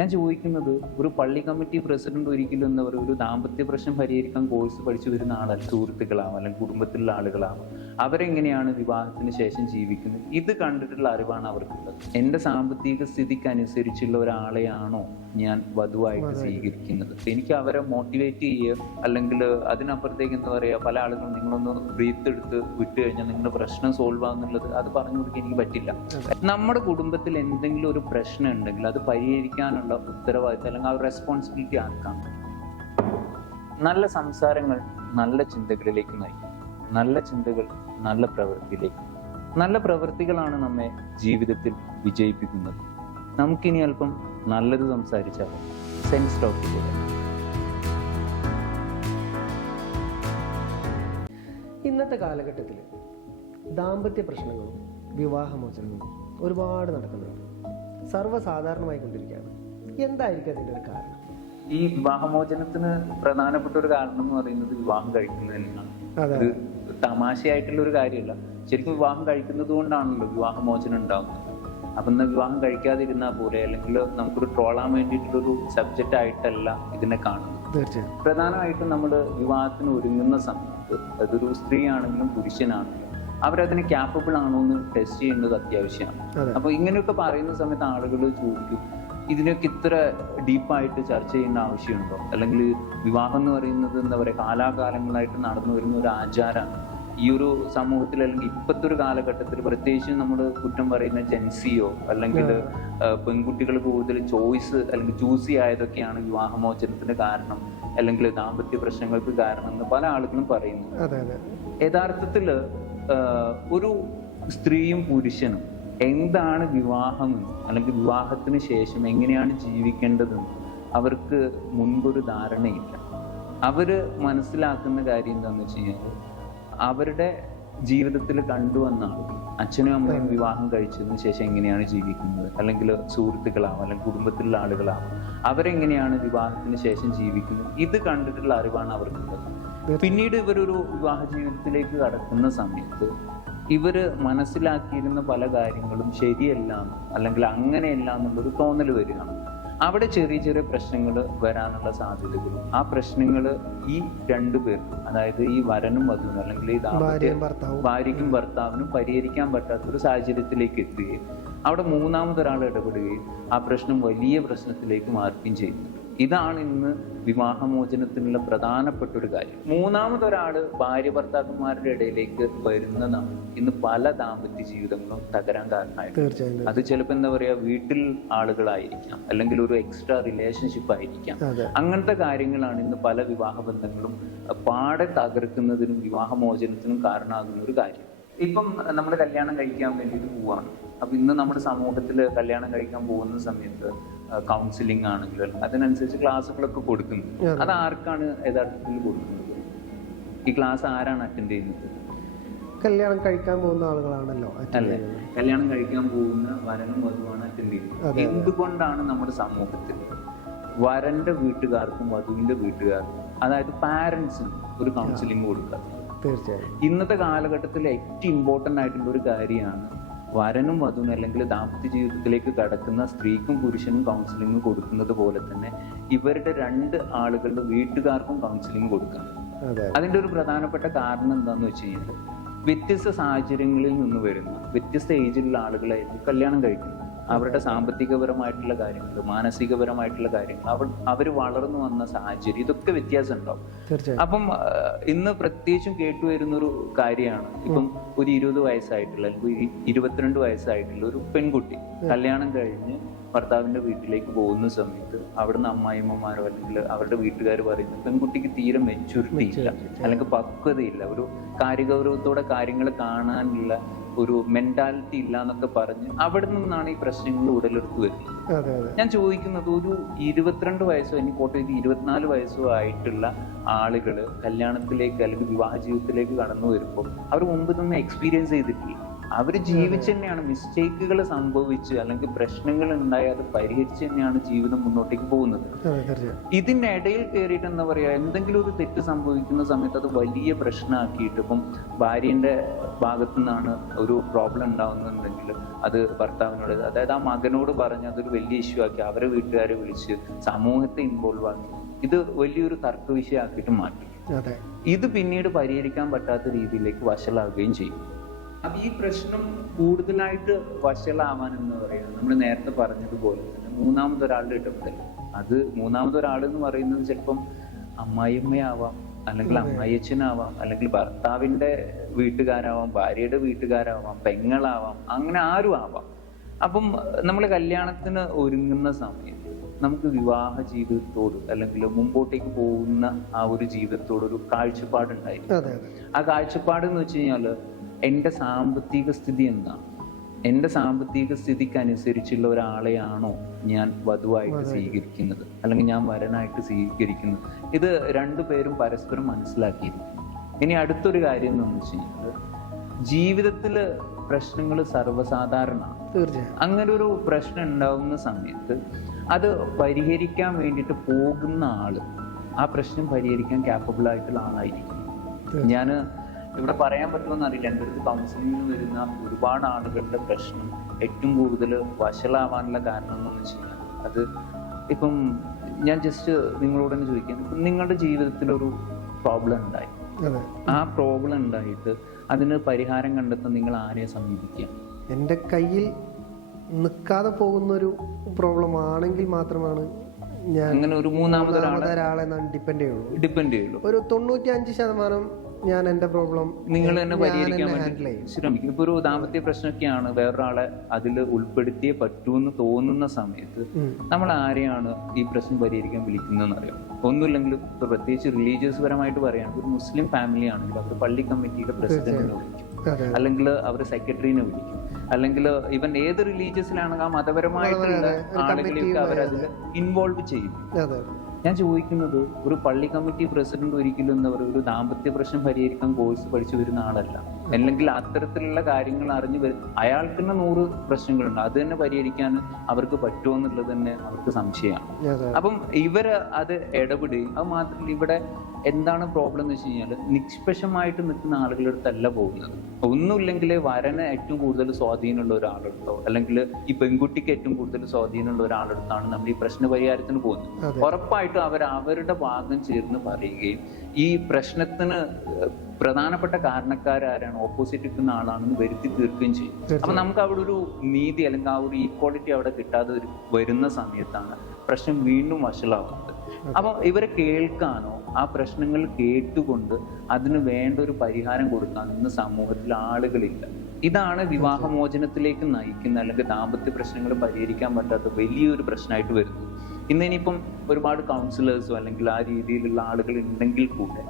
ഞാൻ ചോദിക്കുന്നത്, ഒരു പള്ളി കമ്മിറ്റി പ്രസിഡന്റ് ഒരിക്കലും എന്താ പറയുക, ഒരു ദാമ്പത്യ പ്രശ്നം പരിഹരിക്കാൻ കോഴ്സ് പഠിച്ചു വരുന്ന ആളല്ല. സുഹൃത്തുക്കളാവാം അല്ലെങ്കിൽ കുടുംബത്തിലുള്ള ആളുകളാവാം, അവരെങ്ങനെയാണ് വിവാഹത്തിന് ശേഷം ജീവിക്കുന്നത്, ഇത് കണ്ടിട്ടുള്ള അറിവാണ് അവർക്കുള്ളത്. എൻ്റെ സാമ്പത്തിക സ്ഥിതിക്ക് അനുസരിച്ചുള്ള ഒരാളെയാണോ ഞാൻ വധുവായിട്ട് സ്വീകരിക്കുന്നത്? എനിക്ക് അവരെ മോട്ടിവേറ്റ് ചെയ്യുക, അല്ലെങ്കിൽ അതിനപ്പുറത്തേക്ക് എന്താ പറയുക, പല ആളുകളും നിങ്ങളൊന്ന് ബ്രീത്ത് എടുത്ത് വിട്ടു കഴിഞ്ഞാൽ നിങ്ങളുടെ പ്രശ്നം സോൾവ് ആകുന്നുള്ളത് അത് പറഞ്ഞു കൊടുക്കാൻ എനിക്ക് പറ്റില്ല. നമ്മുടെ കുടുംബത്തിൽ എന്തെങ്കിലും ഒരു പ്രശ്നം ഉണ്ടെങ്കിൽ അത് പരിഹരിക്കാനുള്ള ഉത്തരവാദിത്തം അല്ലെങ്കിൽ ആ ഒരു റെസ്പോൺസിബിലിറ്റി ആർക്കാണ്? നല്ല സംസാരങ്ങൾ നല്ല ചിന്തകളിലേക്ക് നയിക്കും, നല്ല ചിന്തകൾ നല്ല പ്രവൃത്തിയിലേക്ക്, നല്ല പ്രവൃത്തികളാണ് നമ്മെ ജീവിതത്തിൽ വിജയിപ്പിക്കുന്നത്. നമുക്കിനി അല്പം നല്ലത് സംസാരിച്ചാൽ സെൻസ് ടോക്ക്. ഇന്നത്തെ കാലഘട്ടത്തിൽ ദാമ്പത്യ പ്രശ്നങ്ങളും വിവാഹമോചനങ്ങളും ഒരുപാട് നടക്കുന്നുണ്ട്, സർവ്വസാധാരണമായി കൊണ്ടിരിക്കുകയാണ്. എന്തായിരിക്കും അതിൻ്റെ ഒരു കാരണം? ഈ വിവാഹമോചനത്തിന് പ്രധാനപ്പെട്ട ഒരു കാരണം എന്ന് പറയുന്നത് വിവാഹം കഴിക്കുന്നത് തന്നെയാണ്. ഇത് തമാശയായിട്ടുള്ള ഒരു കാര്യമല്ല. ശരിക്കും വിവാഹം കഴിക്കുന്നത് കൊണ്ടാണല്ലോ വിവാഹമോചനം ഉണ്ടാകുന്നത്. അപ്പം എന്നാൽ വിവാഹം കഴിക്കാതിരുന്നാൽ പോലെ, അല്ലെങ്കിൽ നമുക്കൊരു ട്രോളാൻ വേണ്ടിയിട്ടുള്ളൊരു സബ്ജക്റ്റ് ആയിട്ടല്ല ഇതിനെ കാണുന്നത്. തീർച്ചയായും പ്രധാനമായിട്ടും നമ്മൾ വിവാഹത്തിന് ഒരുങ്ങുന്ന സമയത്ത് അതൊരു സ്ത്രീ ആണെങ്കിലും പുരുഷനാണെങ്കിലും അവരതിന് ക്യാപ്പബിൾ ആണോ എന്ന് ടെസ്റ്റ് ചെയ്യേണ്ടത് അത്യാവശ്യമാണ്. അപ്പൊ ഇങ്ങനെയൊക്കെ പറയുന്ന സമയത്ത് ആളുകൾ ചോദിക്കും, ഇതിനൊക്കെ ഇത്ര ഡീപ്പായിട്ട് ചർച്ച ചെയ്യേണ്ട ആവശ്യമുണ്ടോ? അല്ലെങ്കിൽ വിവാഹം എന്ന് പറയുന്നത് എന്താ പറയുക, കാലാകാലങ്ങളായിട്ട് നടന്നു വരുന്ന ഒരു ആചാരമാണ്. ഈ ഒരു സമൂഹത്തിൽ അല്ലെങ്കിൽ ഇപ്പോഴത്തെ ഒരു കാലഘട്ടത്തിൽ പ്രത്യേകിച്ച് നമ്മൾ കുറ്റം പറയുന്ന ജെൻസിയോ അല്ലെങ്കിൽ പെൺകുട്ടികൾ കൂടുതൽ ചോയ്സ് അല്ലെങ്കിൽ ചൂസി ആയതൊക്കെയാണ് വിവാഹമോചനത്തിന് കാരണം, അല്ലെങ്കിൽ ദാമ്പത്യ പ്രശ്നങ്ങൾക്ക് കാരണം എന്ന് പല ആളുകളും പറയുന്നു. യഥാർത്ഥത്തിൽ ഒരു സ്ത്രീയും പുരുഷനും എന്താണ് വിവാഹമെന്ന് അല്ലെങ്കിൽ വിവാഹത്തിന് ശേഷം എങ്ങനെയാണ് ജീവിക്കേണ്ടതെന്ന് അവർക്ക് മുൻപൊരു ധാരണയില്ല. അവര് മനസ്സിലാക്കുന്ന കാര്യം എന്താണെന്ന് വെച്ച് കഴിഞ്ഞാൽ, അവരുടെ ജീവിതത്തിൽ കണ്ടുവന്ന ആളുകൾ, അച്ഛനും അമ്മയും വിവാഹം കഴിച്ചതിന് ശേഷം എങ്ങനെയാണ് ജീവിക്കുന്നത്, അല്ലെങ്കിൽ സുഹൃത്തുക്കളാവാം അല്ലെങ്കിൽ കുടുംബത്തിലുള്ള ആളുകളാവാം, അവരെങ്ങനെയാണ് വിവാഹത്തിന് ശേഷം ജീവിക്കുന്നത്, ഇത് കണ്ടിട്ടുള്ള അറിവാണ് അവർക്കുള്ളത്. പിന്നീട് ഇവരൊരു വിവാഹ ജീവിതത്തിലേക്ക് കടക്കുന്ന സമയത്ത് ഇവര് മനസ്സിലാക്കിയിരുന്ന പല കാര്യങ്ങളും ശരിയല്ല അല്ലെങ്കിൽ അങ്ങനെയല്ല എന്നുള്ളൊരു തോന്നൽ വരികയാണ്. അവിടെ ചെറിയ ചെറിയ പ്രശ്നങ്ങൾ വരാനുള്ള സാധ്യതകളും ആ പ്രശ്നങ്ങൾ ഈ രണ്ടുപേർക്കും, അതായത് ഈ വരനും വധുവിനും അല്ലെങ്കിൽ ഈ ഭാര്യയ്ക്കും ഭർത്താവിനും പരിഹരിക്കാൻ പറ്റാത്ത ഒരു സാഹചര്യത്തിലേക്ക് എത്തുകയും അവിടെ മൂന്നാമതൊരാൾ ഇടപെടുകയും ആ പ്രശ്നം വലിയ പ്രശ്നത്തിലേക്ക് മാറുകയും ചെയ്യുന്നു. ഇതാണ് ഇന്ന് വിവാഹമോചനത്തിനുള്ള പ്രധാനപ്പെട്ട ഒരു കാര്യം. മൂന്നാമതൊരാള് ഭാര്യ ഭർത്താക്കന്മാരുടെ ഇടയിലേക്ക് വരുന്നതാണ് ഇന്ന് പല ദാമ്പത്യ ജീവിതങ്ങളും തകരാൻ കാരണമായിട്ട്. അത് ചിലപ്പോൾ എന്താ പറയാ, വീട്ടിൽ ആളുകളായിരിക്കാം, അല്ലെങ്കിൽ ഒരു എക്സ്ട്രാ റിലേഷൻഷിപ്പ് ആയിരിക്കാം. അങ്ങനത്തെ കാര്യങ്ങളാണ് ഇന്ന് പല വിവാഹ ബന്ധങ്ങളും പാടെ തകർക്കുന്നതിനും വിവാഹമോചനത്തിനും കാരണമാകുന്ന ഒരു കാര്യം. ഇപ്പം നമ്മൾ കല്യാണം കഴിക്കാൻ വേണ്ടിയിട്ട് പോവാണ്. അപ്പൊ ഇന്ന് നമ്മുടെ സമൂഹത്തിൽ കല്യാണം കഴിക്കാൻ പോകുന്ന സമയത്ത് കൗൺസിലിംഗ് ആണെങ്കിലും അതിനനുസരിച്ച് ക്ലാസ്സുകളൊക്കെ കൊടുക്കുന്നത്. അത് ആർക്കാണ് യഥാർത്ഥത്തിൽ കൊടുക്കുന്നത്? ഈ ക്ലാസ് ആരാണ് അറ്റൻഡ് ചെയ്യുന്നത്? കല്യാണം കഴിക്കാൻ പോകുന്ന ആളുകളാണല്ലോ അല്ലേ? കല്യാണം കഴിക്കാൻ പോകുന്ന വരനും വധുവാണ് അറ്റൻഡ് ചെയ്യുന്നത്. എന്തുകൊണ്ടാണ് നമ്മുടെ സമൂഹത്തിൽ വരന്റെ വീട്ടുകാർക്കും വധുവിന്റെ വീട്ടുകാർക്കും, അതായത് പാരന്റ്സിനും ഒരു കൗൺസിലിംഗ് കൊടുക്കാത്തത്? തീർച്ചയായും ഇന്നത്തെ കാലഘട്ടത്തിൽ ഏറ്റവും ഇമ്പോർട്ടൻ്റ് ആയിട്ടുള്ള ഒരു കാര്യമാണ് വരനും വധുവിനും അല്ലെങ്കിൽ ദാമ്പത്യ ജീവിതത്തിലേക്ക് കടക്കുന്ന സ്ത്രീക്കും പുരുഷനും കൗൺസിലിംഗ് കൊടുക്കുന്നത് പോലെ തന്നെ ഇവരുടെ രണ്ട് ആളുകളുടെ വീട്ടുകാർക്കും കൗൺസിലിംഗ് കൊടുക്കണം. അതിൻ്റെ ഒരു പ്രധാനപ്പെട്ട കാരണം എന്താണെന്ന് വെച്ച് കഴിഞ്ഞാൽ, വ്യത്യസ്ത സാഹചര്യങ്ങളിൽ നിന്ന് വരുന്ന വ്യത്യസ്ത ഏജിലുള്ള ആളുകളായിരിക്കും കല്യാണം കഴിക്കുന്നത്. അവരുടെ സാമ്പത്തികപരമായിട്ടുള്ള കാര്യങ്ങൾ, മാനസികപരമായിട്ടുള്ള കാര്യങ്ങൾ, അവർ വളർന്നു വന്ന സാഹചര്യം, ഇതൊക്കെ വ്യത്യാസം ഉണ്ടാവും. അപ്പം ഇന്ന് പ്രത്യേകിച്ചും കേട്ടുവരുന്നൊരു കാര്യമാണ്, ഇപ്പം ഒരു 20 വയസ്സായിട്ടുള്ള അല്ലെങ്കിൽ 22 വയസ്സായിട്ടുള്ള ഒരു പെൺകുട്ടി കല്യാണം കഴിഞ്ഞ് ഭർത്താവിന്റെ വീട്ടിലേക്ക് പോകുന്ന സമയത്ത് അവിടുന്ന് അമ്മായിമ്മമാരോ അല്ലെങ്കിൽ അവരുടെ വീട്ടുകാർ പറയുന്നു പെൺകുട്ടിക്ക് തീരെ മെച്യൂരിറ്റി ഇല്ല, അല്ലെങ്കിൽ പക്വതയില്ല, ഒരു കാര്യഗൗരവത്തോടെ കാര്യങ്ങൾ കാണാനുള്ള ഒരു മെന്റാലിറ്റി ഇല്ല എന്നൊക്കെ പറഞ്ഞ് അവിടെ നിന്നാണ് ഈ പ്രശ്നങ്ങൾ ഉടലെടുത്ത് വരുന്നത്. ഞാൻ ചോദിക്കുന്നത്, ഒരു 22 വയസ്സോ ഇനി കോട്ടയത്ത് 24 വയസ്സോ ആയിട്ടുള്ള ആളുകള് കല്യാണത്തിലേക്ക് അല്ലെങ്കിൽ വിവാഹ ജീവിതത്തിലേക്ക് കടന്നു വരുമ്പോൾ അവർ മുമ്പ് തന്നെ എക്സ്പീരിയൻസ് ചെയ്തിട്ടില്ല. അവർ ജീവിച്ച് തന്നെയാണ്, മിസ്റ്റേക്കുകൾ സംഭവിച്ച് അല്ലെങ്കിൽ പ്രശ്നങ്ങൾ ഉണ്ടായി അത് പരിഹരിച്ച് തന്നെയാണ് ജീവിതം മുന്നോട്ടേക്ക് പോകുന്നത്. ഇതിനിടയിൽ കയറിയിട്ട് എന്താ പറയാ, എന്തെങ്കിലും ഒരു തെറ്റ് സംഭവിക്കുന്ന സമയത്ത് അത് വലിയ പ്രശ്നമാക്കിയിട്ട്, ഇപ്പം ഭാര്യന്റെ ഭാഗത്തു നിന്നാണ് ഒരു പ്രോബ്ലം ഉണ്ടാവുന്നുണ്ടെങ്കിൽ അത് ഭർത്താവിനോട്, അതായത് ആ മകനോട് പറഞ്ഞ് അതൊരു വലിയ ഇഷ്യൂ ആക്കി അവരെ വീട്ടുകാരെ വിളിച്ച് സമൂഹത്തെ ഇൻവോൾവ് ആക്കി ഇത് വലിയൊരു തർക്ക വിഷയമാക്കിയിട്ട് മാറ്റി. ഇത് പിന്നീട് പരിഹരിക്കാൻ പറ്റാത്ത രീതിയിലേക്ക് വഷളാവുകയും ചെയ്യും. അപ്പൊ ഈ പ്രശ്നം കൂടുതലായിട്ട് വഷളാവാൻ എന്ന് പറയുന്നത് നമ്മൾ നേരത്തെ പറഞ്ഞതുപോലെ തന്നെ മൂന്നാമതൊരാളുടെ ഇടപെടൽ. അത് മൂന്നാമതൊരാൾ എന്ന് പറയുന്നത് ചിലപ്പം അമ്മായിയമ്മയാവാം, അല്ലെങ്കിൽ അമ്മായിയച്ഛനാവാം, അല്ലെങ്കിൽ ഭർത്താവിന്റെ വീട്ടുകാരാവാം, ഭാര്യയുടെ വീട്ടുകാരാവാം, പെങ്ങളാവാം, അങ്ങനെ ആരും ആവാം. അപ്പം നമ്മൾ കല്യാണത്തിന് ഒരുങ്ങുന്ന സമയത്ത് നമുക്ക് വിവാഹ ജീവിതത്തോട് അല്ലെങ്കിൽ മുമ്പോട്ടേക്ക് പോകുന്ന ആ ഒരു ജീവിതത്തോട് ഒരു കാഴ്ചപ്പാടുണ്ടായിരിക്കും. ആ കാഴ്ചപ്പാട് എന്ന് വെച്ച് കഴിഞ്ഞാല് എൻ്റെ സാമ്പത്തിക സ്ഥിതി എന്താണ്, എൻ്റെ സാമ്പത്തിക സ്ഥിതിക്ക് അനുസരിച്ചുള്ള ഒരാളെയാണോ ഞാൻ വധുവായിട്ട് സ്വീകരിക്കുന്നത് അല്ലെങ്കിൽ ഞാൻ വരനായിട്ട് സ്വീകരിക്കുന്നത്. ഇത് രണ്ടുപേരും പരസ്പരം മനസ്സിലാക്കിയിരിക്കും. ഇനി അടുത്തൊരു കാര്യം എന്ന് വെച്ച് കഴിഞ്ഞാൽ ജീവിതത്തില് പ്രശ്നങ്ങൾ സർവ്വസാധാരണമാണ്. തീർച്ചയായും അങ്ങനെ ഒരു പ്രശ്നം ഉണ്ടാവുന്ന സമയത്ത് അത് പരിഹരിക്കാൻ വേണ്ടിയിട്ട് പോകുന്ന ആള് ആ പ്രശ്നം പരിഹരിക്കാൻ ക്യാപ്പബിൾ ആയിട്ടുള്ള ആളായിരിക്കും. ഞാൻ ഇവിടെ പറയാൻ പറ്റുമെന്ന് അറിയില്ല, എൻ്റെ അടുത്ത് കൗൺസിലിങ്ങിന് വരുന്ന ഒരുപാട് ആളുകളുടെ പ്രശ്നം ഏറ്റവും കൂടുതൽ വഷളാവാനുള്ള കാരണം എന്ന് വെച്ച് കഴിഞ്ഞാൽ അത് ഇപ്പം ഞാൻ ജസ്റ്റ് നിങ്ങളോട് തന്നെ ചോദിക്കുന്നത്, ഇപ്പം നിങ്ങളുടെ ജീവിതത്തിലൊരു പ്രോബ്ലം ഉണ്ടായി, ആ പ്രോബ്ലം ഉണ്ടായിട്ട് അതിന് പരിഹാരം കണ്ടെത്താൻ നിങ്ങൾ ആരെയെ സമീപിക്കുക? എൻ്റെ കയ്യിൽ നിൽക്കാതെ പോകുന്നൊരു പ്രോബ്ലം ആണെങ്കിൽ മാത്രമാണ് ഞാൻ അങ്ങനെ ഒരു മൂന്നാമതൊരാളെ ഡിപ്പെൻഡ് ചെയ്യുള്ളൂ. ഒരു 95% ഞാൻ എൻ്റെ പ്രോബ്ലം നിങ്ങൾ തന്നെ പരിഹരിക്കാൻ വേണ്ടി ശ്രമിക്കും. ഇപ്പൊ ഒരു ദാമ്പത്യ പ്രശ്നമൊക്കെയാണ്, വേറൊരാളെ അതിൽ ഉൾപ്പെടുത്തിയേ പറ്റൂന്ന് തോന്നുന്ന സമയത്ത് നമ്മൾ ആരെയാണ് ഈ പ്രശ്നം പരിഹരിക്കാൻ വിളിക്കുന്നതെന്ന് അറിയാം. ഒന്നുമില്ലെങ്കിൽ ഇപ്പൊ പ്രത്യേകിച്ച് റിലീജിയസ് പരമായിട്ട് പറയുകയാണെങ്കിൽ ഒരു മുസ്ലിം ഫാമിലി ആണെങ്കിൽ അവർ പള്ളി കമ്മിറ്റിയുടെ പ്രസിഡന്റിനെ വിളിക്കും, അല്ലെങ്കിൽ അവർ സെക്രട്ടറിനെ വിളിക്കും, അല്ലെങ്കിൽ ഇവൻ ഏത് റിലീജിയസിലാണെങ്കിൽ ആ മതപരമായിട്ടുള്ള ആളുകളെയൊക്കെ അവരതിൽ ഇൻവോൾവ് ചെയ്യും. ഞാൻ ചോദിക്കുന്നത്, ഒരു പള്ളി കമ്മിറ്റി പ്രസിഡന്റ് ഒരിക്കലും എന്താ പറയുക ഒരു ദാമ്പത്യ പ്രശ്നം പരിഹരിക്കാൻ കോഴ്സ് പഠിച്ചു വരുന്ന ആളല്ല, അല്ലെങ്കിൽ അത്തരത്തിലുള്ള കാര്യങ്ങൾ അറിഞ്ഞു വരും. അയാൾക്ക് തന്നെ 100 പ്രശ്നങ്ങളുണ്ട്, അത് തന്നെ പരിഹരിക്കാൻ അവർക്ക് പറ്റുമോ എന്നുള്ളത് തന്നെ അവർക്ക് സംശയമാണ്. അപ്പം ഇവര് അത് ഇടപെടുകയും, അത് മാത്രമല്ല ഇവിടെ എന്താണ് പ്രോബ്ലം എന്ന് വെച്ച് കഴിഞ്ഞാൽ നിഷ്പക്ഷമായിട്ട് നിൽക്കുന്ന ആളുകളുടെ അടുത്തല്ല പോകുന്നത്. ഒന്നുമില്ലെങ്കിൽ വരന് ഏറ്റവും കൂടുതൽ സ്വാധീനമുള്ള ഒരാളെടുത്തോ അല്ലെങ്കിൽ ഈ പെൺകുട്ടിക്ക് ഏറ്റവും കൂടുതൽ സ്വാധീനമുള്ള ഒരാളെടുത്താണ് നമ്മൾ ഈ പ്രശ്ന പരിഹാരത്തിന് പോകുന്നത്. ഉറപ്പായിട്ടും അവരുടെ ഭാഗം ചേർന്ന് പറയുകയും ഈ പ്രശ്നത്തിന് പ്രധാനപ്പെട്ട കാരണക്കാരാരാണ്, ഓപ്പോസിറ്റ് നിൽക്കുന്ന ആളാണെന്ന് വരുത്തി തീർക്കുകയും ചെയ്യും. അപ്പൊ നമുക്ക് അവിടെ ഒരു നീതി അല്ലെങ്കിൽ ആ ഒരു ഈക്വാളിറ്റി അവിടെ കിട്ടാതെ വരുന്ന സമയത്താണ് പ്രശ്നം വീണ്ടും വഷളാവുന്നത്. അപ്പൊ ഇവരെ കേൾക്കാനോ ആ പ്രശ്നങ്ങൾ കേട്ടുകൊണ്ട് അതിന് വേണ്ട ഒരു പരിഹാരം കൊടുക്കാൻ ഇന്ന് സമൂഹത്തിൽ ആളുകളില്ല. ഇതാണ് വിവാഹമോചനത്തിലേക്ക് നയിക്കുന്ന അല്ലെങ്കിൽ ദാമ്പത്യ പ്രശ്നങ്ങൾ പരിഹരിക്കാൻ പറ്റാത്ത വലിയൊരു പ്രശ്നമായിട്ട് വരുന്നത്. ഇന്നിപ്പം ഒരുപാട് കൗൺസിലേഴ്സോ അല്ലെങ്കിൽ ആ രീതിയിലുള്ള ആളുകൾ ഉണ്ടെങ്കിൽ കൂടെ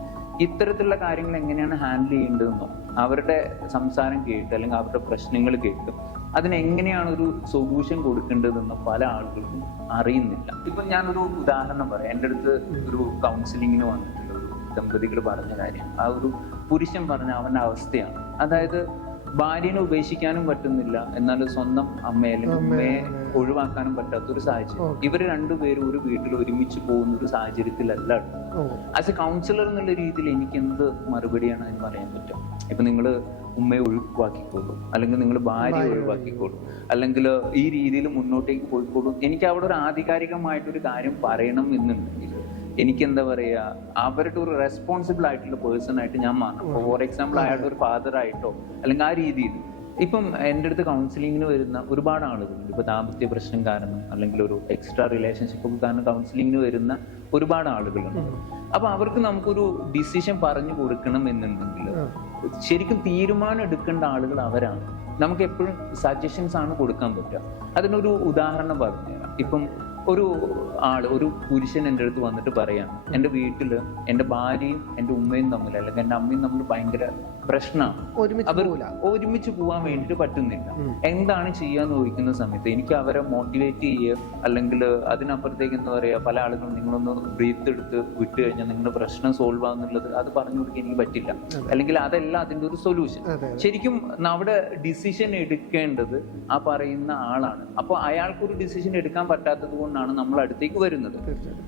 ഇത്തരത്തിലുള്ള കാര്യങ്ങൾ എങ്ങനെയാണ് ഹാൻഡിൽ ചെയ്യേണ്ടതെന്നോ അവരുടെ സംസാരം കേട്ട് അല്ലെങ്കിൽ അവരുടെ പ്രശ്നങ്ങൾ കേട്ട് അതിനെങ്ങനെയാണ് ഒരു സൊല്യൂഷൻ കൊടുക്കേണ്ടതെന്നോ പല ആളുകൾക്കും അറിയുന്നില്ല. ഇപ്പം ഞാനൊരു ഉദാഹരണം പറയാം. എൻ്റെ അടുത്ത് ഒരു കൗൺസിലിങ്ങിന് വന്നിട്ടുള്ള ഒരു ദമ്പതികൾ പറഞ്ഞ കാര്യം, ആ ഒരു പുരുഷൻ പറഞ്ഞ അവൻ്റെ അവസ്ഥയാണ്. അതായത് ഭാര്യനെ ഉപേക്ഷിക്കാനും പറ്റുന്നില്ല, എന്നാൽ സ്വന്തം അമ്മയെ അല്ലെങ്കിൽ ഉമ്മയെ ഒഴിവാക്കാനും പറ്റാത്തൊരു സാഹചര്യം. ഇവർ രണ്ടുപേരും ഒരു വീട്ടിൽ ഒരുമിച്ച് പോകുന്ന ഒരു സാഹചര്യത്തിലല്ല. ആസ് എ കൗൺസിലർ എന്നുള്ള രീതിയിൽ എനിക്ക് എന്ത് മറുപടിയാണ് അതിന് പറയാൻ പറ്റും? ഇപ്പൊ നിങ്ങൾ ഉമ്മയെ ഒഴിവാക്കിക്കോളൂ, അല്ലെങ്കിൽ നിങ്ങൾ ഭാര്യയെ ഒഴിവാക്കിക്കോളൂ, അല്ലെങ്കിൽ ഈ രീതിയിൽ മുന്നോട്ടേക്ക് പോയിക്കോളൂ. എനിക്ക് അവിടെ ഒരു ആധികാരികമായിട്ടൊരു കാര്യം പറയണം എന്നുണ്ടെങ്കിൽ എനിക്ക് എന്താ പറയാ, അവരുടെ ഒരു റെസ്പോൺസിബിൾ ആയിട്ടുള്ള പേഴ്സൺ ആയിട്ട് ഞാൻ മാറണം. ഫോർ എക്സാമ്പിൾ അയാളുടെ ഒരു ഫാദർ ആയിട്ടോ അല്ലെങ്കിൽ ആ രീതിയിൽ. ഇപ്പം എൻ്റെ അടുത്ത് കൗൺസിലിങ്ങിന് വരുന്ന ഒരുപാട് ആളുകളുണ്ട്. ഇപ്പൊ ദാമ്പത്യ പ്രശ്നം കാരണം അല്ലെങ്കിൽ ഒരു എക്സ്ട്രാ റിലേഷൻഷിപ്പ് കാരണം കൗൺസിലിങ്ങിന് വരുന്ന ഒരുപാട് ആളുകളുണ്ട്. അപ്പൊ അവർക്ക് നമുക്കൊരു ഡിസിഷൻ പറഞ്ഞു കൊടുക്കണം എന്നുണ്ടെങ്കിൽ ശരിക്കും തീരുമാനം എടുക്കേണ്ട ആളുകൾ അവരാണ്. നമുക്ക് എപ്പോഴും സജഷൻസ് ആണ് കൊടുക്കാൻ പറ്റുക. അതിനൊരു ഉദാഹരണം പറഞ്ഞുതരാം. ഇപ്പം ഒരു പുരുഷൻ എൻ്റെ അടുത്ത് വന്നിട്ട് പറയാണ്, എൻ്റെ വീട്ടിൽ എൻ്റെ ഭാര്യയും എൻ്റെ ഉമ്മയും തമ്മിൽ അല്ലെങ്കിൽ എൻ്റെ അമ്മയും തമ്മിൽ ഭയങ്കര പ്രശ്നമാണ്, അവർ ഒരുമിച്ച് പോകാൻ വേണ്ടിയിട്ട് പറ്റുന്നില്ല, എന്താണ് ചെയ്യാന്ന് ചോദിക്കുന്ന സമയത്ത് എനിക്ക് അവരെ മോട്ടിവേറ്റ് ചെയ്യുക അല്ലെങ്കിൽ അതിനപ്പുറത്തേക്ക് എന്താ പറയുക, പല ആളുകളും നിങ്ങളൊന്ന് ബ്രീത്ത് എടുത്ത് വിട്ട് കഴിഞ്ഞാൽ നിങ്ങളുടെ പ്രശ്നം സോൾവ് ആകുന്നുള്ളത് അത് പറഞ്ഞു കൊടുക്കാൻ എനിക്ക് പറ്റില്ല, അല്ലെങ്കിൽ അതല്ല അതിൻ്റെ ഒരു സൊല്യൂഷൻ. ശരിക്കും അവിടെ ഡിസിഷൻ എടുക്കേണ്ടത് ആ പറയുന്ന ആളാണ്. അപ്പോൾ അയാൾക്കൊരു ഡിസിഷൻ എടുക്കാൻ പറ്റാത്തത് കൊണ്ടാണ് നമ്മൾ അടുത്തേക്ക് വരുന്നത്.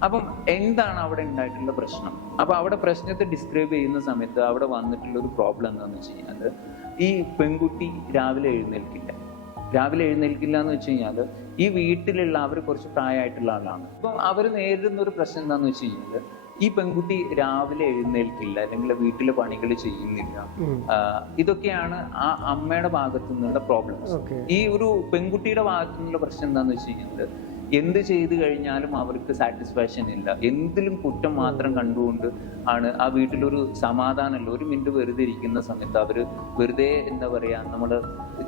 അപ്പം എന്താണ് അവിടെ ഉണ്ടായിട്ടുള്ള പ്രശ്നം? അപ്പൊ അവിടെ പ്രശ്നത്തെ ഡിസ്ക്രൈബ് ചെയ്യുന്ന സമയത്ത് അവിടെ വന്നിട്ടുള്ള ഒരു പ്രോബ്ലം എന്താണെന്ന് വെച്ച് കഴിഞ്ഞാൽ, ഈ പെൺകുട്ടി രാവിലെ എഴുന്നേൽക്കില്ല എന്ന് വെച്ച് കഴിഞ്ഞാൽ ഈ വീട്ടിലുള്ള അവർ കുറച്ച് പ്രായമായിട്ടുള്ള ആളാണ്. അപ്പം അവർ നേരിടുന്ന ഒരു പ്രശ്നം എന്താണെന്ന് വെച്ച് കഴിഞ്ഞാൽ, ഈ പെൺകുട്ടി രാവിലെ എഴുന്നേൽക്കില്ല അല്ലെങ്കിൽ വീട്ടിലെ പണികൾ ചെയ്യുന്നില്ല. ഇതൊക്കെയാണ് ആ അമ്മയുടെ ഭാഗത്തു നിന്നുള്ള പ്രോബ്ലംസ്. ഈ ഒരു പെൺകുട്ടിയുടെ ഭാഗത്തു നിന്നുള്ള പ്രശ്നം എന്താണെന്ന് വെച്ച് കഴിഞ്ഞാൽ, എന്ത് ചെയ്തു കഴിഞ്ഞാലും അവർക്ക് സാറ്റിസ്ഫാക്ഷൻ ഇല്ല, എന്തിലും കുറ്റം മാത്രം കണ്ടുകൊണ്ട് ആണ് ആ വീട്ടിലൊരു സമാധാനമല്ല. ഒരു മിനിറ്റ് വെറുതെ ഇരിക്കുന്ന സമയത്ത് അവര് വെറുതെ എന്താ പറയാ നമ്മള്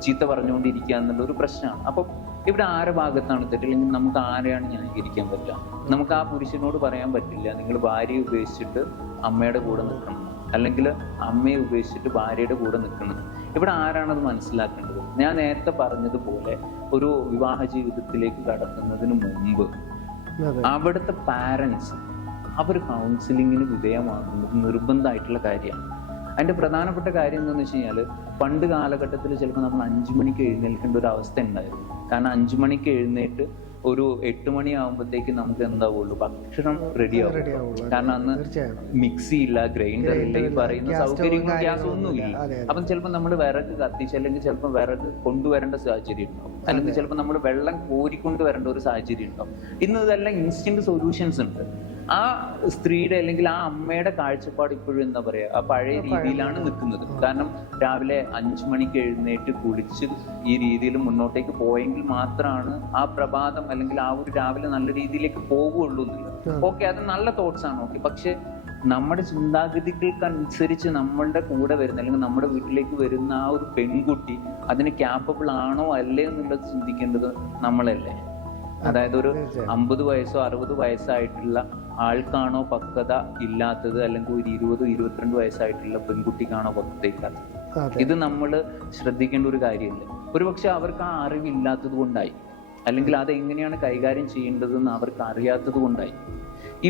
ചീത്ത പറഞ്ഞുകൊണ്ടിരിക്കുക എന്നുള്ള ഒരു പ്രശ്നമാണ്. അപ്പം ഇവിടെ ആരെ ഭാഗത്താണ് തെറ്റ്, അല്ലെങ്കിൽ നമുക്ക് ആരെയാണ് ന്യായീകരിക്കാൻ പറ്റുക? നമുക്ക് ആ പുരുഷനോട് പറയാൻ പറ്റില്ല നിങ്ങൾ ഭാര്യയെ ഉപേക്ഷിച്ചിട്ട് അമ്മയുടെ കൂടെ നിൽക്കണം, അല്ലെങ്കിൽ അമ്മയെ ഉപേക്ഷിച്ചിട്ട് ഭാര്യയുടെ കൂടെ നിൽക്കണം. ഇവിടെ ആരാണത് മനസ്സിലാക്കേണ്ടത്? ഞാൻ നേരത്തെ പറഞ്ഞതുപോലെ ഒരു വിവാഹ ജീവിതത്തിലേക്ക് കടക്കുന്നതിന് മുമ്പ് അവിടുത്തെ പാരൻസ് അവർ കൗൺസിലിങ്ങിന് വിധേയമാകുന്നത് നിർബന്ധമായിട്ടുള്ള കാര്യമാണ്. അതിൻ്റെ പ്രധാനപ്പെട്ട കാര്യം എന്താണെന്ന് വെച്ച് കഴിഞ്ഞാൽ, പണ്ട് കാലഘട്ടത്തിൽ ചിലപ്പോൾ നമ്മൾ 5 മണിക്ക് എഴുന്നേൽക്കേണ്ട ഒരു അവസ്ഥ ഉണ്ടായിരുന്നു. കാരണം 5 മണിക്ക് എഴുന്നേറ്റ് ഒരു 8 മണിയാകുമ്പോഴത്തേക്ക് നമുക്ക് എന്താവുള്ളൂ, ഭക്ഷണം റെഡിയാവും. കാരണം അന്ന് മിക്സി ഇല്ല, ഗ്രൈൻഡർ ഇല്ല, ഈ പറയുന്ന സൗകര്യങ്ങളും ഗ്യാസും ഒന്നുമില്ല. അപ്പം ചിലപ്പോൾ നമ്മൾ വിറക് കത്തിച്ച്, അല്ലെങ്കിൽ ചിലപ്പോൾ വിറക് കൊണ്ടുവരേണ്ട സാഹചര്യം ഉണ്ടാവും, അല്ലെങ്കിൽ ചിലപ്പോൾ നമ്മൾ വെള്ളം കോരിക്കൊണ്ട് വരേണ്ട ഒരു സാഹചര്യം ഉണ്ടാവും. ഇന്ന് ഇതെല്ലാം ഇൻസ്റ്റന്റ് സൊല്യൂഷൻസ് ഉണ്ട്. ആ സ്ത്രീയുടെ അല്ലെങ്കിൽ ആ അമ്മയുടെ കാഴ്ചപ്പാട് ഇപ്പോഴും എന്താ പറയാ, ആ പഴയ രീതിയിലാണ് നിൽക്കുന്നത്. കാരണം രാവിലെ 5 മണിക്ക് എഴുന്നേറ്റ് കുളിച്ച് ഈ രീതിയിൽ മുന്നോട്ടേക്ക് പോയെങ്കിൽ മാത്രമാണ് ആ പ്രഭാതം അല്ലെങ്കിൽ ആ ഒരു രാവിലെ നല്ല രീതിയിലേക്ക് പോകുള്ളൂ എന്നുള്ളത്. ഓക്കെ, അത് നല്ല തോട്ട്സ് ആണ്. ഓക്കെ, പക്ഷെ നമ്മുടെ ചിന്താഗതികൾക്കനുസരിച്ച് നമ്മളുടെ കൂടെ വരുന്ന അല്ലെങ്കിൽ നമ്മുടെ വീട്ടിലേക്ക് വരുന്ന ആ ഒരു പെൺകുട്ടി അതിന് ക്യാപ്പബിൾ ആണോ അല്ലേ എന്നുള്ളത് ചിന്തിക്കേണ്ടത് നമ്മളല്ലേ. അതായത് ഒരു 50 വയസ്സോ 60 വയസ്സായിട്ടുള്ള ആൾക്കാണോ പക്വത ഇല്ലാത്തത്, അല്ലെങ്കിൽ ഒരു 20-22 വയസ്സായിട്ടുള്ള പെൺകുട്ടിക്കാണോ പക്വത ഇല്ലാത്തത്? ഇത് നമ്മൾ ശ്രദ്ധിക്കേണ്ട ഒരു കാര്യമല്ല. ഒരുപക്ഷെ അവർക്ക് ആ അറിവില്ലാത്തത് കൊണ്ടായി, അല്ലെങ്കിൽ അതെങ്ങനെയാണ് കൈകാര്യം ചെയ്യേണ്ടതെന്ന് അവർക്ക് അറിയാത്തത് കൊണ്ടായി.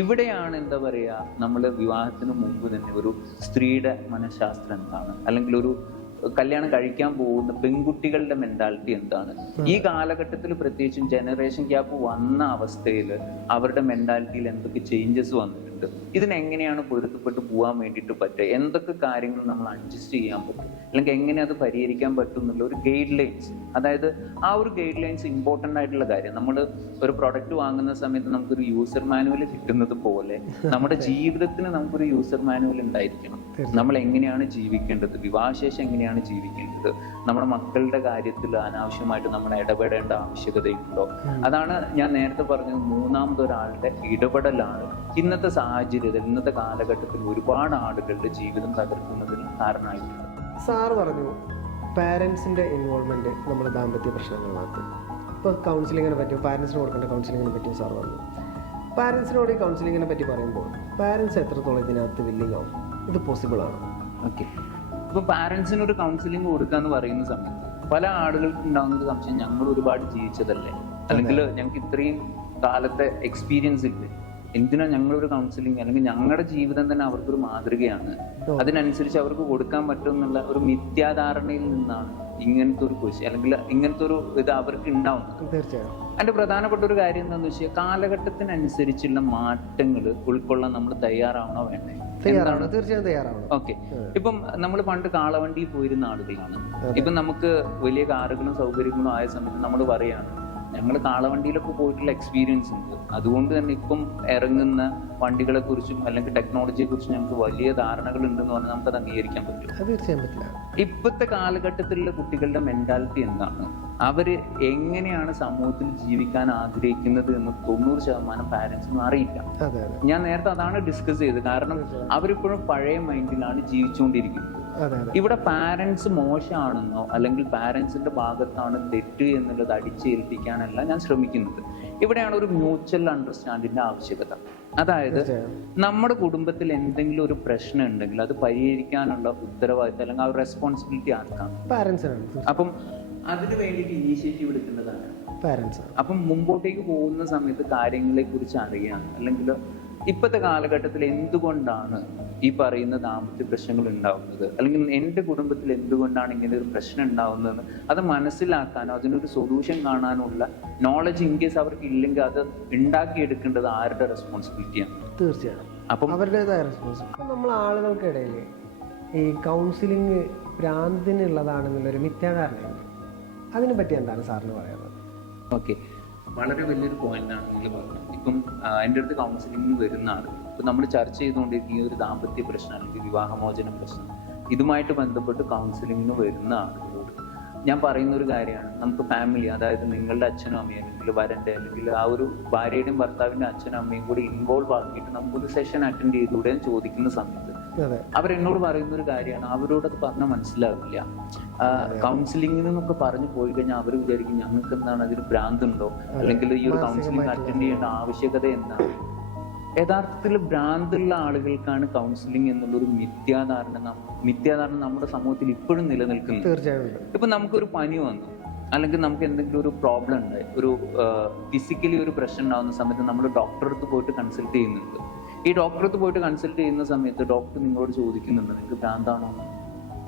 ഇവിടെയാണ് എന്താ പറയുക, നമ്മൾ വിവാഹത്തിന് മുമ്പ് തന്നെ ഒരു സ്ത്രീയുടെ മനഃശാസ്ത്രം എന്താണ്, അല്ലെങ്കിൽ ഒരു കല്യാണം കഴിക്കാൻ പോകുന്ന പെൺകുട്ടികളുടെ മെന്റാലിറ്റി എന്താണ്, ഈ കാലഘട്ടത്തിൽ പ്രത്യേകിച്ചും ജനറേഷൻ ഗ്യാപ്പ് വന്ന അവസ്ഥയിൽ അവരുടെ മെന്റാലിറ്റിയിൽ എന്തൊക്കെ ചേഞ്ചസ് വന്നിട്ടുണ്ട്, ഇതിനെങ്ങനെയാണ് പൊരുത്തപ്പെട്ട് പോകാൻ വേണ്ടിയിട്ട് പറ്റുക, എന്തൊക്കെ കാര്യങ്ങൾ നമ്മൾ അഡ്ജസ്റ്റ് ചെയ്യാൻ പറ്റും, അല്ലെങ്കിൽ എങ്ങനെ അത് പരിഹരിക്കാൻ പറ്റും എന്നുള്ള ഒരു ഗൈഡ് ലൈൻസ്. അതായത് ആ ഒരു ഗൈഡ് ലൈൻസ് ഇമ്പോർട്ടൻ്റ് ആയിട്ടുള്ള കാര്യം. നമ്മൾ ഒരു പ്രൊഡക്റ്റ് വാങ്ങുന്ന സമയത്ത് നമുക്കൊരു യൂസർ മാനുവൽ കിട്ടുന്നത് പോലെ നമ്മുടെ ജീവിതത്തിന് നമുക്കൊരു യൂസർ മാനുവൽ ഉണ്ടായിരിക്കണം. നമ്മൾ എങ്ങനെയാണ് ജീവിക്കേണ്ടത്, വിവാഹശേഷം എങ്ങനെയാണ് ജീവിക്കേണ്ടത്, നമ്മുടെ മക്കളുടെ കാര്യത്തിൽ അനാവശ്യമായിട്ട് നമ്മൾ ഇടപെടേണ്ട ആവശ്യകതയുണ്ടോ. അതാണ് ഞാൻ നേരത്തെ പറഞ്ഞത്, മൂന്നാമതൊരാളുടെ ഇടപെടലാണ് ഇന്നത്തെ സാഹചര്യത്തിൽ, ഇന്നത്തെ കാലഘട്ടത്തിൽ ഒരുപാട് ആളുകളുടെ ജീവിതം തകർക്കുന്നതിന് കാരണമായിട്ടുണ്ട്. സാറ് പറഞ്ഞു പാരൻസിൻ്റെ ഇൻവോൾവ്മെൻറ്റ് നമ്മുടെ ദാമ്പത്യ പ്രശ്നങ്ങളിനകത്ത്. ഇപ്പോൾ കൗൺസിലിങ്ങിനെ പറ്റി, പാരൻസിന് കൊടുക്കേണ്ട കൗൺസിലിങ്ങിനെ പറ്റി സാർ പറഞ്ഞു. പാരൻസിനോട് ഈ കൗൺസിലിങ്ങിനെ പറ്റി പറയുമ്പോൾ പാരൻസ് എത്രത്തോളം ഇതിനകത്ത് വില്ലിങ് ആവും, ഇത് പോസിബിൾ ആണ്? ഓക്കെ, ഇപ്പോൾ പാരൻസിന് ഒരു കൗൺസിലിംഗ് കൊടുക്കുക എന്ന് പറയുന്ന സമയത്ത് പല ആളുകൾക്ക് ഉണ്ടാകുന്ന ഒരു സംശയം, ഞങ്ങൾ ഒരുപാട് ജീവിച്ചതല്ലേ, അല്ലെങ്കിൽ ഞങ്ങൾക്ക് ഇത്രയും കാലത്തെ എക്സ്പീരിയൻസ് ഇല്ലേ, എന്തിനാ ഞങ്ങളൊരു കൗൺസിലിംഗ്, അല്ലെങ്കിൽ ഞങ്ങളുടെ ജീവിതം തന്നെ അവർക്കൊരു മാതൃകയാണ്, അതിനനുസരിച്ച് അവർക്ക് കൊടുക്കാൻ പറ്റും എന്നുള്ള ഒരു മിഥ്യാധാരണയിൽ നിന്നാണ് ഇങ്ങനത്തെ ഒരു ക്വസ്റ്റ്യൻ അല്ലെങ്കിൽ ഇങ്ങനത്തെ ഒരു ഇത് അവർക്ക് ഉണ്ടാവുന്നത്. തീർച്ചയായും അതിന്റെ പ്രധാനപ്പെട്ട ഒരു കാര്യം എന്താണെന്ന് വെച്ചാൽ, കാലഘട്ടത്തിനനുസരിച്ചുള്ള മാറ്റങ്ങൾ ഉൾക്കൊള്ളാൻ നമ്മൾ തയ്യാറാവണോ വേണ്ടേ? തീർച്ചയായും തയ്യാറാവണം. ഓക്കെ, ഇപ്പം നമ്മൾ പണ്ട് കാളവണ്ടിയിൽ പോയിരുന്ന ആളുകളാണ്. ഇപ്പം നമുക്ക് വലിയ കാറുകളും സൗകര്യങ്ങളും ആയ സമയത്ത് നമ്മൾ പറയാണ് ഞങ്ങൾ കാളവണ്ടിയിലൊക്കെ പോയിട്ടുള്ള എക്സ്പീരിയൻസ് ഉണ്ട്, അതുകൊണ്ട് തന്നെ ഇപ്പം ഇറങ്ങുന്ന വണ്ടികളെ കുറിച്ചും അല്ലെങ്കിൽ ടെക്നോളജിയെ കുറിച്ചും ഞങ്ങൾക്ക് വലിയ ധാരണകൾ ഉണ്ടെന്ന് പറഞ്ഞാൽ നമുക്കത് അംഗീകരിക്കാൻ പറ്റും? തീർച്ചയായും പറ്റില്ല. ഇപ്പോഴത്തെ കാലഘട്ടത്തിലുള്ള കുട്ടികളുടെ മെന്റാലിറ്റി എന്താണ്, അവര് എങ്ങനെയാണ് സമൂഹത്തിൽ ജീവിക്കാൻ ആഗ്രഹിക്കുന്നത് എന്ന് 90% പാരന്റ്സിനും അറിയില്ല. ഞാൻ നേരത്തെ അതാണ് ഡിസ്കസ് ചെയ്തത്. കാരണം അവരിപ്പോഴും പഴയ മൈൻഡിലാണ് ജീവിച്ചുകൊണ്ടിരിക്കുന്നത്. ഇവിടെ പാരന്റ്സ് മോശമാണെന്നോ അല്ലെങ്കിൽ പാരന്റ്സിന്റെ ഭാഗത്താണ് തെറ്റ് എന്നുള്ളത് അടിച്ചേൽപ്പിക്കാനല്ല ഞാൻ ശ്രമിക്കുന്നത്. ഇവിടെയാണ് ഒരു മ്യൂച്വൽ അണ്ടർസ്റ്റാൻഡിന്റെ ആവശ്യകത. അതായത് നമ്മുടെ കുടുംബത്തിൽ എന്തെങ്കിലും ഒരു പ്രശ്നം ഉണ്ടെങ്കിൽ അത് പരിഹരിക്കാനുള്ള ഉത്തരവാദിത്തം അല്ലെങ്കിൽ ആ ഒരു റെസ്പോൺസിബിലിറ്റി ആർക്കാണ്? പാരന്റ്സിനാണ്. അപ്പം അതിന് വേണ്ടിയിട്ട് ഇനീഷ്യേറ്റീവ് എടുക്കേണ്ടതാണ് പാരന്റ്സ്. അപ്പം മുമ്പോട്ടേക്ക് പോകുന്ന സമയത്ത് കാര്യങ്ങളെ കുറിച്ച് അറിയാൻ, അല്ലെങ്കിൽ ഇപ്പോഴത്തെ കാലഘട്ടത്തിൽ എന്തുകൊണ്ടാണ് ഈ പറയുന്ന ദാമ്പത്യ പ്രശ്നങ്ങൾ ഉണ്ടാവുന്നത്, അല്ലെങ്കിൽ എൻ്റെ കുടുംബത്തിൽ എന്തുകൊണ്ടാണ് ഇങ്ങനെ ഒരു പ്രശ്നം ഉണ്ടാവുന്നതെന്ന് അത് മനസ്സിലാക്കാനോ അതിനൊരു സൊല്യൂഷൻ കാണാനുള്ള നോളജ് ഇൻ കേസ് അവർക്ക് ഇല്ലെങ്കിൽ അത് ഉണ്ടാക്കിയെടുക്കേണ്ടത് ആരുടെ റെസ്പോൺസിബിലിറ്റിയാണ്? തീർച്ചയായും അപ്പം അവരുടേതായ റെസ്പോൺസിബിലിറ്റി. നമ്മൾ ആളുകൾക്കിടയിൽ ഈ കൗൺസിലിംഗ് ഭ്രാന്തിനുള്ളതാണെന്നുള്ളൊരു മിഥ്യാധാരണയുണ്ട്. അതിനെ പറ്റി എന്താണ് സാറിന് പറയുന്നത്? ഓക്കെ, വളരെ വലിയൊരു പോയിന്റാണ് നിങ്ങൾ പറഞ്ഞത്. ഇപ്പം എൻ്റെ അടുത്ത് കൗൺസിലിംഗിന് വരുന്ന ആൾ, ഇപ്പം നമ്മൾ ചർച്ച ചെയ്തുകൊണ്ടിരിക്കുന്ന ഈ ഒരു ദാമ്പത്യ പ്രശ്നം അല്ലെങ്കിൽ വിവാഹമോചന പ്രശ്നം, ഇതുമായിട്ട് ബന്ധപ്പെട്ട് കൗൺസിലിംഗിന് വരുന്ന ആളുകളോട് ഞാൻ പറയുന്ന ഒരു കാര്യമാണ്, നമുക്ക് ഫാമിലി, അതായത് നിങ്ങളുടെ അച്ഛനും അമ്മയും അല്ലെങ്കിൽ വരൻ്റെ അല്ലെങ്കിൽ ആ ഒരു ഭാര്യയുടെയും ഭർത്താവിൻ്റെ അച്ഛനും അമ്മയും കൂടി ഇൻവോൾവ് ആക്കിയിട്ട് നമുക്കൊരു സെഷൻ അറ്റൻഡ് ചെയ്തുകൂടെ ചോദിക്കുന്ന സമയത്ത് അവരെന്നോട് പറയുന്ന ഒരു കാര്യമാണ്, അവരോടത് പറഞ്ഞാൽ മനസ്സിലാവില്ല. കൗൺസിലിംഗിന് എന്നൊക്കെ പറഞ്ഞു പോയി കഴിഞ്ഞാൽ അവർ വിചാരിക്കും ഞങ്ങൾക്ക് എന്താണ് അതിന് ഭ്രാന്തുണ്ടോ, അല്ലെങ്കിൽ ഈ ഒരു കൗൺസിലിംഗ് അറ്റൻഡ് ചെയ്യേണ്ട ആവശ്യകത എന്താണ്. യഥാർത്ഥത്തിൽ ഭ്രാന്തുള്ള ആളുകൾക്കാണ് കൗൺസിലിംഗ് എന്നുള്ളൊരു മിഥ്യാധാരണ നമ്മുടെ സമൂഹത്തിൽ ഇപ്പോഴും നിലനിൽക്കുന്നത്. ഇപ്പൊ നമുക്കൊരു പനി വന്നു, അല്ലെങ്കിൽ നമുക്ക് എന്തെങ്കിലും ഒരു പ്രോബ്ലം ഉണ്ട്, ഒരു ഫിസിക്കലി ഒരു പ്രശ്നം ഉണ്ടാകുന്ന സമയത്ത് നമ്മൾ ഡോക്ടറെ അടുത്ത് പോയിട്ട് കൺസൾട്ട് ചെയ്യുന്നുണ്ട്. ഈ ഡോക്ടറെ അടുത്ത് പോയിട്ട് കൺസൾട്ട് ചെയ്യുന്ന സമയത്ത് ഡോക്ടർ നിങ്ങളോട് ചോദിക്കുന്നുണ്ട് നിങ്ങൾക്ക് ഭ്രാന്താണോ,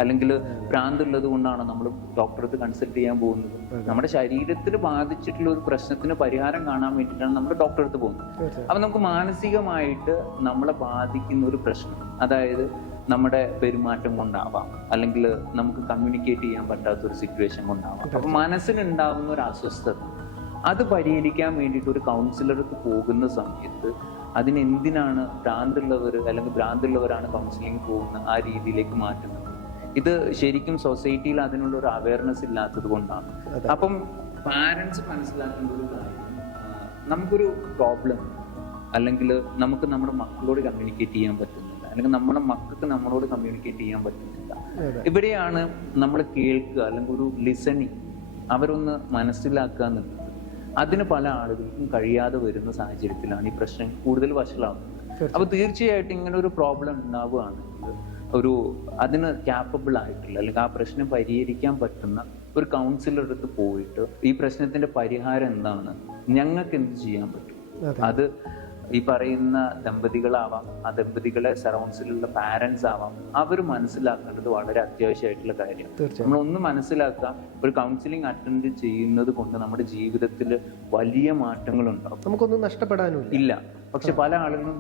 അല്ലെങ്കിൽ ഭ്രാന്തുള്ളത് കൊണ്ടാണോ നമ്മൾ ഡോക്ടറെ അടുത്ത് കൺസൾട്ട് ചെയ്യാൻ പോകുന്നത്. നമ്മുടെ ശരീരത്തിൽ ബാധിച്ചിട്ടുള്ള ഒരു പ്രശ്നത്തിന് പരിഹാരം കാണാൻ വേണ്ടിയിട്ടാണ് നമ്മൾ ഡോക്ടറെ അടുത്ത് പോകുന്നത്. അപ്പൊ നമുക്ക് മാനസികമായിട്ട് നമ്മളെ ബാധിക്കുന്ന ഒരു പ്രശ്നം, അതായത് നമ്മുടെ പെരുമാറ്റം കൊണ്ടാവാം, അല്ലെങ്കിൽ നമുക്ക് കമ്മ്യൂണിക്കേറ്റ് ചെയ്യാൻ പറ്റാത്ത ഒരു സിറ്റുവേഷൻ കൊണ്ടാവാം. അപ്പൊ മനസ്സിനുണ്ടാകുന്ന ഒരു അസ്വസ്ഥത, അത് പരിഹരിക്കാൻ വേണ്ടിയിട്ട് ഒരു കൗൺസിലർക്ക് പോകുന്ന സമയത്ത് അതിനെന്തിനാണ് ഭ്രാന്തുള്ളവർ അല്ലെങ്കിൽ ഭ്രാന്തുള്ളവരാണ് കൗൺസിലിംഗ് പോകുന്ന ആ രീതിയിലേക്ക് മാറ്റുന്നത്? ഇത് ശരിക്കും സൊസൈറ്റിയിൽ അതിനുള്ള ഒരു അവയർനെസ് ഇല്ലാത്തത് കൊണ്ടാണ്. അപ്പം പാരന്റ്സ് മനസ്സിലാക്കേണ്ട ഒരു കാര്യം, നമുക്കൊരു പ്രോബ്ലം അല്ലെങ്കിൽ നമുക്ക് നമ്മുടെ മക്കളോട് കമ്മ്യൂണിക്കേറ്റ് ചെയ്യാൻ പറ്റുന്നില്ല, അല്ലെങ്കിൽ നമ്മുടെ മക്കൾക്ക് നമ്മളോട് കമ്മ്യൂണിക്കേറ്റ് ചെയ്യാൻ പറ്റുന്നില്ല. ഇവിടെയാണ് നമ്മൾ കേൾക്കുക അല്ലെങ്കിൽ ഒരു ലിസണിങ്, അവരൊന്ന് മനസ്സിലാക്കുക എന്നുള്ളത്. അതിന് പല ആളുകൾക്കും കഴിയാതെ വരുന്ന സാഹചര്യത്തിലാണ് ഈ പ്രശ്നം കൂടുതൽ വഷളാവുന്നത്. അപ്പൊ തീർച്ചയായിട്ടും ഇങ്ങനെ ഒരു പ്രോബ്ലം ഉണ്ടാവുകയാണെങ്കിൽ അതിന് ക്യാപ്പബിൾ ആയിട്ടുള്ള അല്ലെങ്കിൽ ആ പ്രശ്നം പരിഹരിക്കാൻ പറ്റുന്ന ഒരു കൗൺസിലർ അടുത്ത് പോയിട്ട് ഈ പ്രശ്നത്തിന്റെ പരിഹാരം എന്താണ്, ഞങ്ങൾക്ക് എന്ത് ചെയ്യാൻ പറ്റും, അത് ഈ പറയുന്ന ദമ്പതികളാവാം, ആ ദമ്പതികളെ സറൗണ്ട്സിലുള്ള പാരന്റ്സ് ആവാം, അവർ മനസ്സിലാക്കേണ്ടത് വളരെ അത്യാവശ്യമായിട്ടുള്ള കാര്യമാണ്. നമ്മളൊന്ന് മനസ്സിലാക്കുക, ഒരു കൗൺസിലിംഗ് അറ്റൻഡ് ചെയ്യുന്നത് കൊണ്ട് നമ്മുടെ ജീവിതത്തിൽ വലിയ മാറ്റങ്ങൾ ഉണ്ടാവും, നമുക്കൊന്നും നഷ്ടപ്പെടാനും ഇല്ല. പക്ഷെ പല ആളുകളും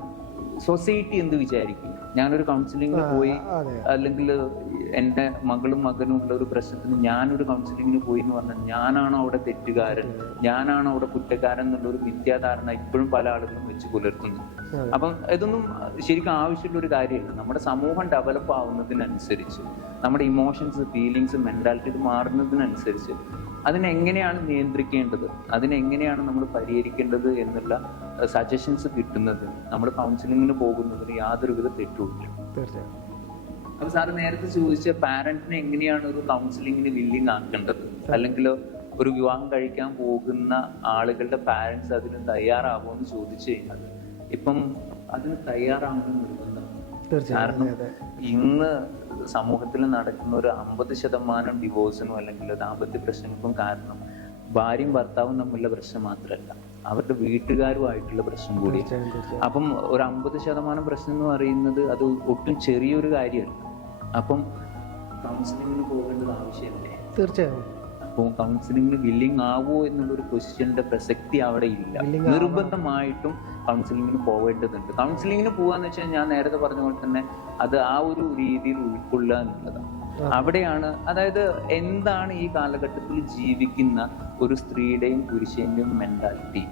സൊസൈറ്റി എന്ത് വിചാരിക്കും, ഞാനൊരു കൗൺസിലിംഗിന് പോയി, അല്ലെങ്കിൽ എൻ്റെ മകളും മകനും ഉള്ള ഒരു പ്രശ്നത്തിന് ഞാനൊരു കൗൺസിലിംഗിന് പോയി എന്ന് പറഞ്ഞാൽ ഞാനാണോ അവിടെ തെറ്റുകാരൻ, ഞാനാണോ അവിടെ കുറ്റക്കാരൻ എന്നുള്ളൊരു മിഥ്യാധാരണ ഇപ്പോഴും പല ആളുകളും വെച്ച് പുലർത്തുന്നുണ്ട്. അപ്പം ഇതൊന്നും ശരിക്കും ആവശ്യമുള്ള ഒരു കാര്യമല്ല. നമ്മുടെ സമൂഹം ഡെവലപ്പ് ആവുന്നതിനനുസരിച്ച് നമ്മുടെ ഇമോഷൻസ്, ഫീലിങ്സ്, മെന്റാലിറ്റി ഇത് മാറുന്നതിനനുസരിച്ച് അതിനെങ്ങനെയാണ് നിയന്ത്രിക്കേണ്ടത്, അതിനെങ്ങനെയാണ് നമ്മൾ പരിഹരിക്കേണ്ടത് എന്നുള്ള സജഷൻസ് കിട്ടുന്നത് നമ്മൾ കൗൺസിലിങ്ങിന് പോകുന്നതിന് യാതൊരുവിധ തെറ്റുമില്ല. തീർച്ചയായും. അപ്പൊ സാറ് നേരത്തെ ചോദിച്ച പാരന്റിനെ എങ്ങനെയാണ് ഒരു കൗൺസിലിങ്ങിന് വില്ലിങ് ആക്കേണ്ടത്, അല്ലെങ്കിൽ ഒരു വിവാഹം കഴിക്കാൻ പോകുന്ന ആളുകളുടെ പാരന്റ്സ് അതിന് തയ്യാറാവുമോ എന്ന് ചോദിച്ചു കഴിഞ്ഞാൽ ഇപ്പം അതിന് തയ്യാറാവുന്ന നിർബന്ധം. കാരണം ഇന്ന് സമൂഹത്തിൽ നടക്കുന്ന ഒരു 50% ഡിവോഴ്സിനും അല്ലെങ്കിൽ ദാമ്പത്യ പ്രശ്നങ്ങൾക്കും കാരണം ഭാര്യയും ഭർത്താവും തമ്മിലുള്ള പ്രശ്നം മാത്രമല്ല, അവരുടെ വീട്ടുകാരുമായിട്ടുള്ള പ്രശ്നം കൂടി. അപ്പം ഒരു 50% പ്രശ്നം എന്ന് പറയുന്നത് അത് ഒട്ടും ചെറിയൊരു കാര്യമല്ല. അപ്പം കൗൺസിലിങ്ങിന് പോകേണ്ടത് ആവശ്യമല്ലേ? തീർച്ചയായും. അപ്പോൾ കൗൺസിലിങ്ങിന് വില്ലിങ് ആവോ എന്നുള്ളൊരു ക്വസ്റ്റ്യന്റെ പ്രസക്തി അവിടെ ഇല്ല. നിർബന്ധമായിട്ടും കൗൺസിലിങ്ങിന് പോവേണ്ടതുണ്ട്. കൗൺസിലിങ്ങിന് പോവാന്ന് വെച്ചാൽ ഞാൻ നേരത്തെ പറഞ്ഞ പോലെ തന്നെ അത് ആ ഒരു രീതിയിൽ ഉൾക്കൊള്ളുക എന്നുള്ളതാണ്. അവിടെയാണ്, അതായത് എന്താണ് ഈ കാലഘട്ടത്തിൽ ജീവിക്കുന്ന ഒരു സ്ത്രീയുടെയും പുരുഷന്റെയും മെന്റാലിറ്റി,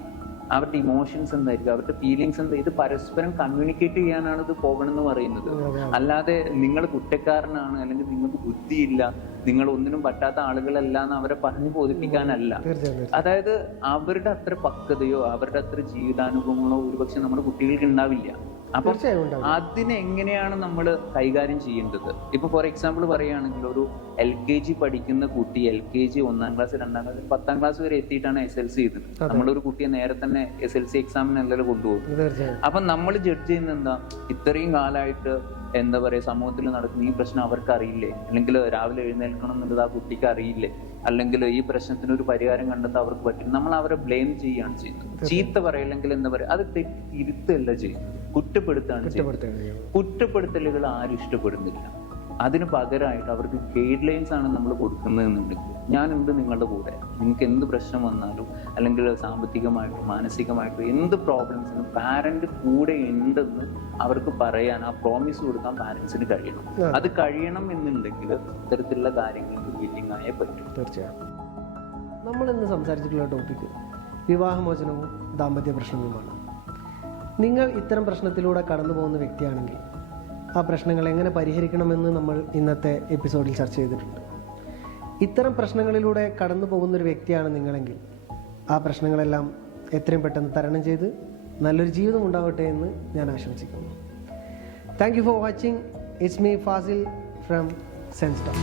അവരുടെ ഇമോഷൻസ് എന്തായിരിക്കും, അവരുടെ ഫീലിങ്സ് എന്താ, ഇത് പരസ്പരം കമ്മ്യൂണിക്കേറ്റ് ചെയ്യാനാണ് ഇത് പോകണമെന്ന് പറയുന്നത്. അല്ലാതെ നിങ്ങൾ കുറ്റക്കാരനാണ് അല്ലെങ്കിൽ നിങ്ങൾക്ക് ബുദ്ധിയില്ല, നിങ്ങൾ ഒന്നിനും പറ്റാത്ത ആളുകളല്ല എന്ന് അവരെ പറഞ്ഞു ബോധിപ്പിക്കാനല്ല. അതായത് അവരുടെ അത്ര പക്വതയോ അവരുടെ അത്ര ജീവിതാനുഭവങ്ങളോ ഒരുപക്ഷെ നമ്മുടെ കുട്ടികൾക്ക് ഉണ്ടാവില്ല. അപ്പം അതിനെങ്ങനെയാണ് നമ്മൾ കൈകാര്യം ചെയ്യേണ്ടത്? ഇപ്പൊ ഫോർ എക്സാമ്പിൾ പറയുകയാണെങ്കിൽ ഒരു LKG പഠിക്കുന്ന കുട്ടി LKG 1ാം ക്ലാസ് 2ാം ക്ലാസ് 10ാം ക്ലാസ് വരെ എത്തിയിട്ടാണ് SLC ചെയ്തത്. നമ്മളൊരു കുട്ടിയെ നേരെ തന്നെ SLC എക്സാമിനല്ലല്ലോ കൊണ്ടുപോകും. അപ്പൊ നമ്മൾ ജഡ്ജ് ചെയ്യുന്ന എന്താ, ഇത്രയും കാലമായിട്ട് എന്താ പറയാ സമൂഹത്തിൽ നടക്കുന്ന ഈ പ്രശ്നം അവർക്ക് അറിയില്ലേ, അല്ലെങ്കിൽ രാവിലെ എഴുന്നേൽക്കണം എന്നുള്ളത് ആ കുട്ടിക്ക് അറിയില്ലേ, അല്ലെങ്കിൽ ഈ പ്രശ്നത്തിന് ഒരു പരിഹാരം കണ്ടെത്താൻ അവർക്ക് പറ്റും. നമ്മൾ അവരെ ബ്ലെയിം ചെയ്യുകയാണ് ചെയ്യുന്നത്. ചീത്ത പറയില്ലെങ്കിൽ എന്താ പറയാ, അത് തിരുത്തല്ല ചെയ്യുന്നത്, കുറ്റപ്പെടുത്താണ് ചെയ്യുന്നത്. കുറ്റപ്പെടുത്തലുകൾ ആരും ഇഷ്ടപ്പെടുന്നില്ല. അതിന് പകരമായിട്ട് അവർക്ക് ഗൈഡ് ലൈൻസ് ആണ് നമ്മൾ കൊടുക്കുന്നതെന്നുണ്ടെങ്കിൽ ഞാനുണ്ട് നിങ്ങളുടെ കൂടെ, നിങ്ങൾക്ക് എന്ത് പ്രശ്നം വന്നാലും അല്ലെങ്കിൽ സാമ്പത്തികമായിട്ടും മാനസികമായിട്ടും എന്ത് പ്രോബ്ലംസിനും പാരന്റ് കൂടെ ഉണ്ടെന്ന് അവർക്ക് പറയാൻ ആ പ്രോമിസ് കൊടുക്കാൻ പാരന്റ്സിന് കഴിയണം. അത് കഴിയണം എന്നുണ്ടെങ്കിൽ ഇത്തരത്തിലുള്ള കാര്യങ്ങൾക്ക് വില്ലിംഗ് ആയേ പറ്റും. തീർച്ചയായും. നമ്മളിന്ന് സംസാരിച്ചിട്ടുള്ള ടോപ്പിക്ക് വിവാഹമോചനവും ദാമ്പത്യ പ്രശ്നങ്ങളുമാണ്. നിങ്ങൾ ഇത്തരം പ്രശ്നത്തിലൂടെ കടന്നു പോകുന്ന വ്യക്തിയാണെങ്കിൽ ആ പ്രശ്നങ്ങൾ എങ്ങനെ പരിഹരിക്കണമെന്ന് നമ്മൾ ഇന്നത്തെ എപ്പിസോഡിൽ ചർച്ച ചെയ്തിട്ടുണ്ട്. ഇത്തരം പ്രശ്നങ്ങളിലൂടെ കടന്നു പോകുന്നൊരു വ്യക്തിയാണ് നിങ്ങളെങ്കിൽ ആ പ്രശ്നങ്ങളെല്ലാം എത്രയും പെട്ടെന്ന് തരണം ചെയ്ത് നല്ലൊരു ജീവിതം ഉണ്ടാവട്ടെ എന്ന് ഞാൻ ആശംസിക്കുന്നു. Thank you for watching. It's me Fazil from സെൻസ്റ്റോൺ.